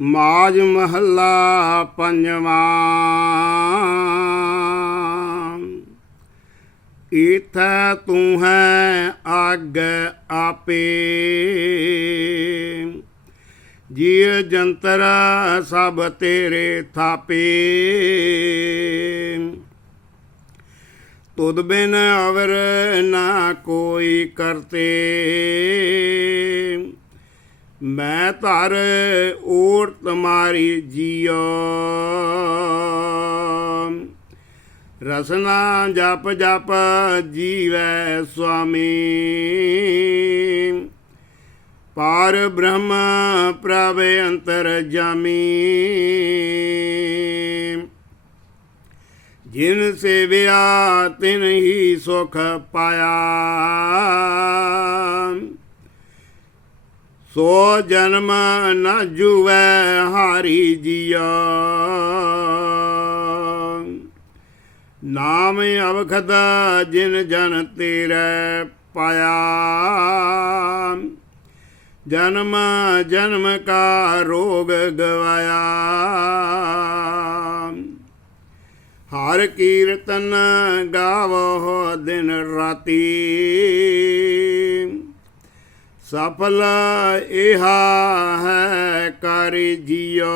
ਮਾਜ ਮਹੱਲਾ ਪੰਜਵਾਂ। ਇਥੈ ਤੂੰ ਹੈ ਅੱਗ ਆਪੇ। ਜੀਵ ਜੰਤਰ ਸਭ ਤੇਰੇ ਥਾਪੇ। ਤੁਧ ਬਿਨ ਅਵਰ ਨਾ ਕੋਈ ਕਰਤੇ। ਮੈਂ ਧਰ ਓਟ ਤੁਮਾਰੀ ਜੀਓ। ਰਸਨਾ ਜਪ ਜਪ ਜੀਵੈ ਸੁਆਮੀ। ਪਾਰ ਬ੍ਰਹਮ ਪ੍ਰਭ ਅੰਤਰ ਜਾਮੀ। ਜਿਨ ਸੇਵਿਆ ਤਿਨ ਹੀ ਸੁਖ ਪਾਇਆ। ਸੋ ਜਨਮ ਨਾ ਜੁਵੈ ਹਾਰੀ ਜੀਆ। ਨਾਮ ਅਵਖਦ ਜਿਨ ਜਨ ਤੇਰੇ ਪਾਇਆ। ਜਨਮ ਜਨਮ ਕਾ ਰੋਗ ਗਵਾਇਆ। ਹਰ ਕੀਰਤਨ ਗਾਵੋ ਦਿਨ ਰਾਤੀ। ਸਫਲ ਇਹਾ ਹੈ, ਕਰ ਜਿਉ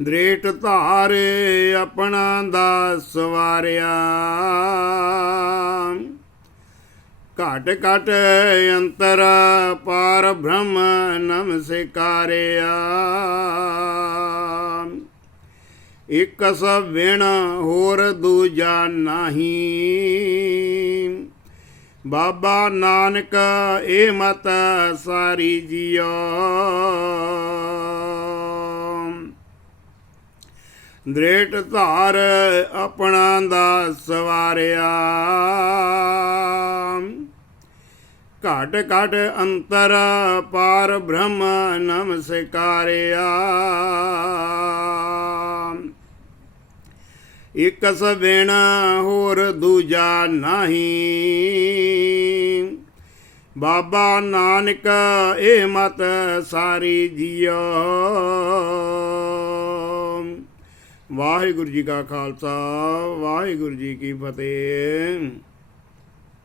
ਦ੍ਰੇਟ ਧਾਰੇ ਆਪਣਾ ਦਾ ਸਵਾਰਿਆ। ਘਟ ਘਟ ਅੰਤਰ ਪਾਰ ਬ੍ਰਹਮ ਨਮਸਕਾਰਿਆ ਇਕ ਸਵਿਣ ਹੋਰ ਦੂਜਾ ਨਹੀਂ। ਬਾਬਾ ਨਾਨਕ, ਇਹ ਮਤ ਸਾਰੀ ਜੀਓ। ਦ੍ਰੇਟ ਧਾਰ ਆਪਣਾ ਦਾ ਸਵਾਰਿਆ। ਘਟ ਘਟ ਅੰਤਰ ਪਾਰ ਬ੍ਰਹਮ ਨਮਸਕਾਰਿਆ ਇਕ ਸਵੇਣ ਹੋਰ ਦੂਜਾ ਨਹੀਂ। ਬਾਬਾ ਨਾਨਕ ਇਹ ਮਤ ਸਾਰੀ ਜੀਓ। ਵਾਹਿਗੁਰੂ ਜੀ ਕਾ ਖਾਲਸਾ ਵਾਹਿਗੁਰੂ ਜੀ ਕੀ ਫਤਿਹ।